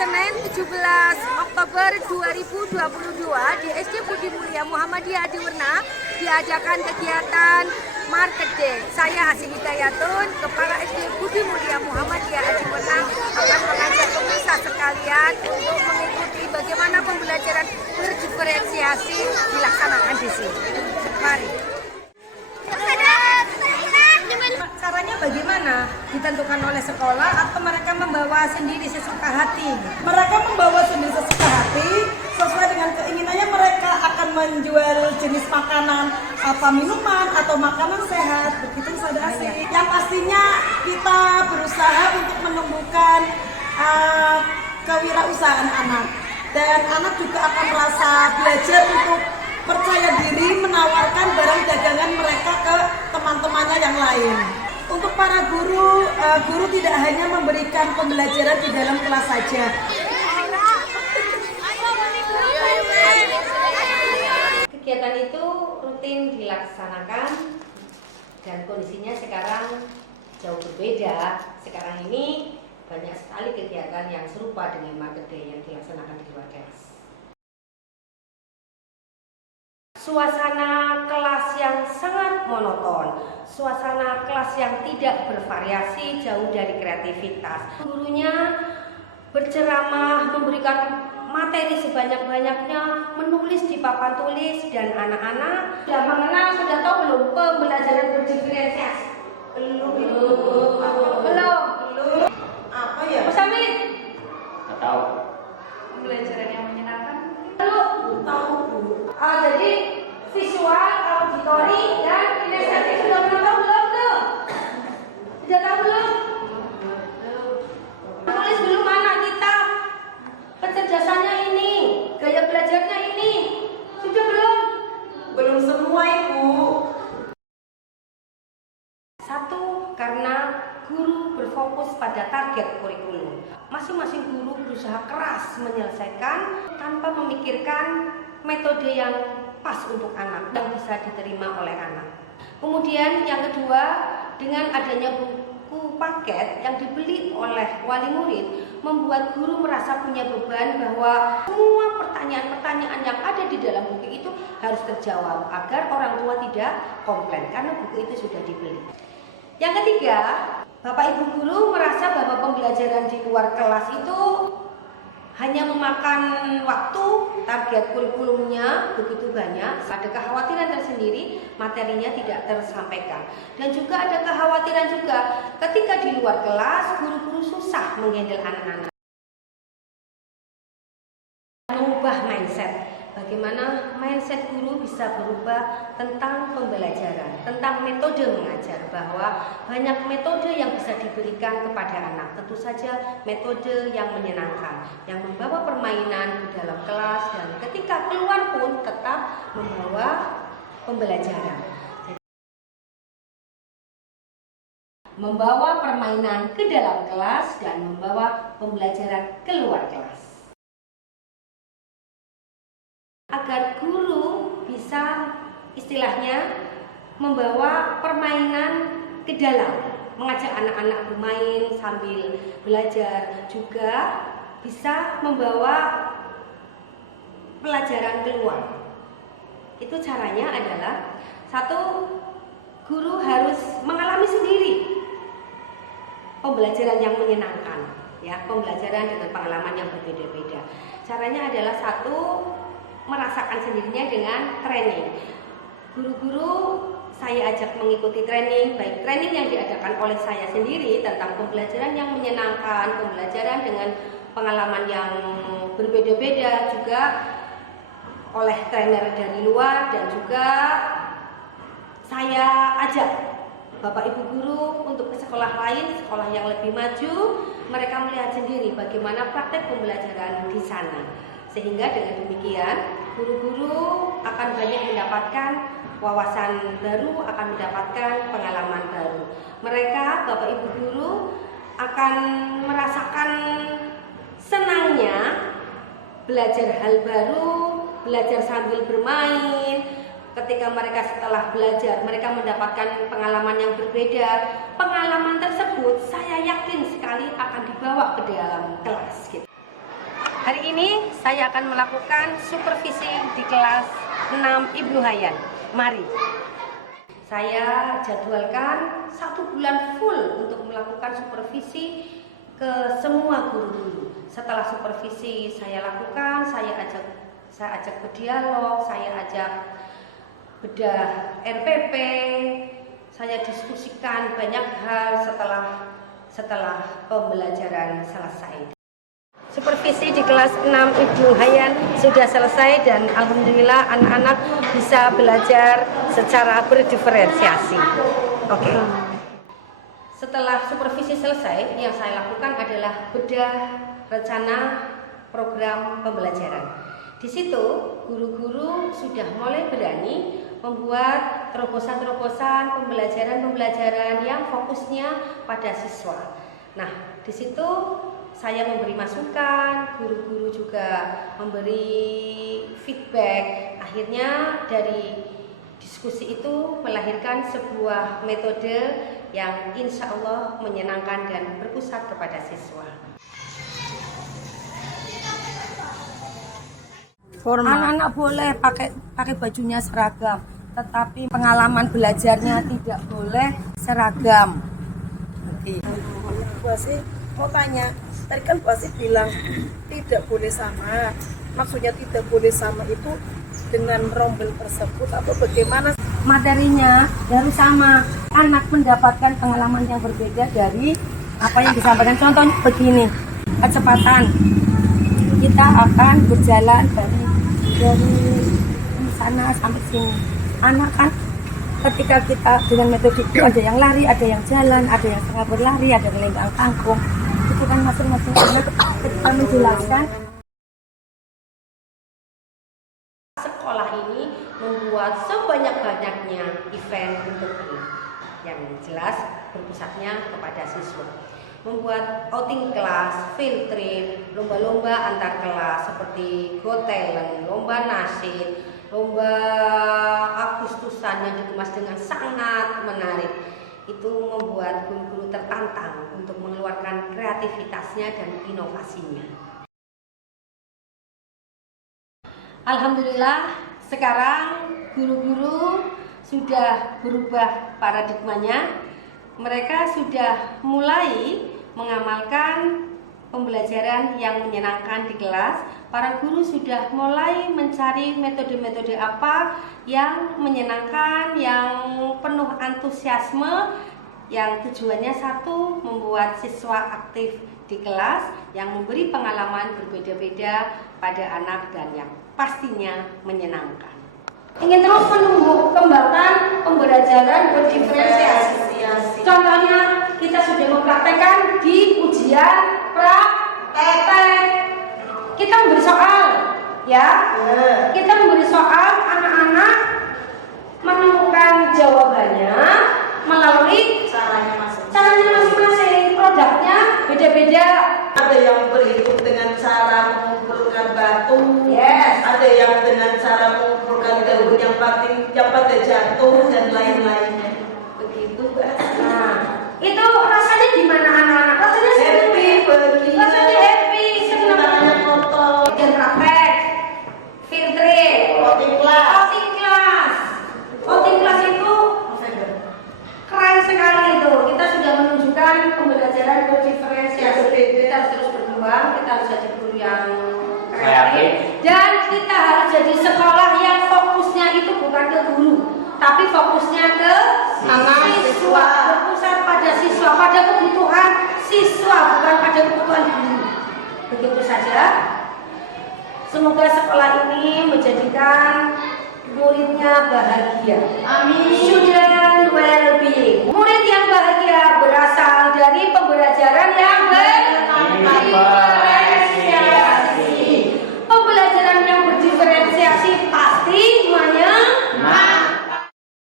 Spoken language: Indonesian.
Senin 17 Oktober 2022 di SD Budi Mulia Muhammadiyah Adiwerna diadakan kegiatan Market Day. Saya Hasih Hidayatun, Kepala SD Budi Mulia Muhammadiyah Adiwerna, akan mengajak pemirsa sekalian untuk mengikuti bagaimana pembelajaran berdiferensiasi dilaksanakan di sini. Mari. Caranya bagaimana? Ditentukan oleh sekolah atau mereka membawa sendiri sesuka hati? Mereka membawa sendiri sesuka hati sesuai dengan keinginannya. Mereka akan menjual jenis makanan, apa minuman atau makanan sehat, begitu saudara sih. Yang pastinya kita berusaha untuk menumbuhkan kewirausahaan anak, dan anak juga akan merasa belajar untuk percaya diri menawarkan barang dagangan mereka ke teman-temannya yang lain. Untuk para guru, guru tidak hanya memberikan pembelajaran di dalam kelas saja. Kegiatan itu rutin dilaksanakan dan kondisinya sekarang jauh berbeda. Sekarang ini banyak sekali kegiatan yang serupa dengan Market Day yang dilaksanakan di luar kelas. Suasana kelas yang sangat monoton, suasana kelas yang tidak bervariasi, jauh dari kreativitas. Gurunya berceramah, memberikan materi sebanyak-banyaknya, menulis di papan tulis, dan anak-anak sudah mengenal, sudah tahu belum pembelajaran berdiferensiasi? Belum. Apa ya? Mas Amin? Nggak tahu. Pembelajaran yang menyenangkan? Tahu, Bu. Jadi visual, auditori, dan kinestetik sudah tahu belum? Sudah tahu belum? Tulis belum anak kita? Kecerdasannya ini, gaya belajarnya ini, sudah belum? Belum semua, Ibu. Satu, karena guru berfokus pada target kurikulum. Masing-masing guru berusaha keras menyelesaikan tanpa memikirkan metode yang pas untuk anak, yang bisa diterima oleh anak. Kemudian yang kedua, dengan adanya buku paket yang dibeli oleh wali murid, membuat guru merasa punya beban bahwa semua pertanyaan-pertanyaan yang ada di dalam buku itu harus terjawab agar orang tua tidak komplain karena buku itu sudah dibeli. Yang ketiga, Bapak Ibu guru merasa bahwa pembelajaran di luar kelas itu hanya memakan waktu, target kurikulumnya begitu banyak, ada kekhawatiran tersendiri, materinya tidak tersampaikan. Dan juga ada kekhawatiran juga ketika di luar kelas, guru-guru susah menghandle anak-anak. Mengubah mindset. Bagaimana mindset guru bisa berubah tentang pembelajaran, tentang metode mengajar, bahwa banyak metode yang bisa diberikan kepada anak. Tentu saja metode yang menyenangkan, yang membawa permainan di dalam kelas, dan ketika keluar pun tetap membawa pembelajaran. Membawa permainan ke dalam kelas dan membawa pembelajaran keluar kelas. Agar guru bisa istilahnya membawa permainan ke dalam, mengajak anak-anak bermain sambil belajar, juga bisa membawa pelajaran keluar. Itu caranya adalah, satu, guru harus mengalami sendiri pembelajaran yang menyenangkan, ya, pembelajaran dengan pengalaman yang berbeda-beda. Caranya adalah satu, merasakan sendirinya dengan training. Guru-guru saya ajak mengikuti training, baik training yang diadakan oleh saya sendiri tentang pembelajaran yang menyenangkan, pembelajaran dengan pengalaman yang berbeda-beda, juga oleh trainer dari luar, dan juga saya ajak Bapak Ibu guru untuk ke sekolah lain, sekolah yang lebih maju, mereka melihat sendiri bagaimana praktek pembelajaran di sana. Sehingga dengan demikian guru-guru akan banyak mendapatkan wawasan baru, akan mendapatkan pengalaman baru. Mereka, Bapak Ibu guru, akan merasakan senangnya belajar hal baru, belajar sambil bermain. Ketika mereka setelah belajar, mereka mendapatkan pengalaman yang berbeda. Pengalaman tersebut saya yakin sekali akan dibawa ke dalam kelas. saya akan melakukan supervisi di kelas 6 Ibnu Hayyan. Mari. Saya jadwalkan 1 bulan full untuk melakukan supervisi ke semua guru-guru. Setelah supervisi saya lakukan, saya ajak berdialog, saya ajak bedah RPP, saya diskusikan banyak hal setelah pembelajaran selesai. Supervisi di kelas 6 Ibnu Hayyan sudah selesai dan alhamdulillah anak-anak bisa belajar secara berdiferensiasi. Oke. Setelah supervisi selesai, yang saya lakukan adalah bedah rencana program pembelajaran. Di situ guru-guru sudah mulai berani membuat terobosan-terobosan pembelajaran yang fokusnya pada siswa. Nah, di situ saya memberi masukan, guru-guru juga memberi feedback. Akhirnya dari diskusi itu melahirkan sebuah metode yang insya Allah menyenangkan dan berpusat kepada siswa. Anak-anak boleh pakai bajunya seragam, tetapi pengalaman belajarnya tidak boleh seragam. Oke. Bu Asih mau tanya, tadi kan Bu Asih bilang tidak boleh sama. Maksudnya tidak boleh sama itu dengan rombel tersebut atau bagaimana? Materinya harus sama. Anak mendapatkan pengalaman yang berbeda dari apa yang disampaikan. Contohnya begini, kecepatan. Kita akan berjalan dari sana sampai sini. Anak kan ketika kita dengan metode itu ada yang lari, ada yang jalan, ada yang tengah berlari, ada yang lenggang kangkung. Itu kan masing-masing anak ketika menjelaskan. Sekolah ini membuat sebanyak-banyaknya event untuk anak yang jelas berpusatnya kepada siswa. Membuat outing kelas, field trip, lomba-lomba antar kelas seperti go talent, lomba nasyid, lomba Agustusan yang dikemas dengan sangat menarik. Itu membuat guru-guru tertantang untuk mengeluarkan kreativitasnya dan inovasinya. Alhamdulillah sekarang guru-guru sudah berubah paradigmanya. Mereka sudah mulai mengamalkan pembelajaran yang menyenangkan di kelas. Para guru sudah mulai mencari metode-metode apa yang menyenangkan, yang penuh antusiasme, yang tujuannya satu, membuat siswa aktif di kelas, yang memberi pengalaman berbeda-beda pada anak dan yang pastinya menyenangkan. Ingin terus menumbuh kembangkan pembelajaran berdiferensiasi. Contohnya kita sudah mempraktekkan di ujian praktek. Kita memberi soal, ya. Kita memberi soal, anak-anak menemukan jawabannya melalui caranya masing-masing. Produknya beda-beda. Ada yang berhitung dengan cara mengumpulkan batu, Yes. ada yang dengan cara mengumpulkan daun yang pada jatuh dan lain-lainnya. Begitu, Mbak. Nah, itu rasanya gimana anak-anak? Rasanya Happy, bahagia. Rasanya happy, senang. Tangannya kotor. Ujian praktek, field trip, Outing kelas. outing kelas itu keren sekali itu. Kita sudah menunjukkan pembelajaran berdiferensiasi. Kita harus terus berkembang, kita harus jadi guru yang kreatif, dan kita harus jadi sekolah yang fokusnya itu bukan ke guru, tapi fokusnya ke siswa, berpusat pada siswa, pada kebutuhan siswa, bukan pada kebutuhan guru. Begitu saja. Semoga sekolah ini menjadikan muridnya bahagia. Amin. Student well-being. Murid yang bahagia berasal dari pembelajaran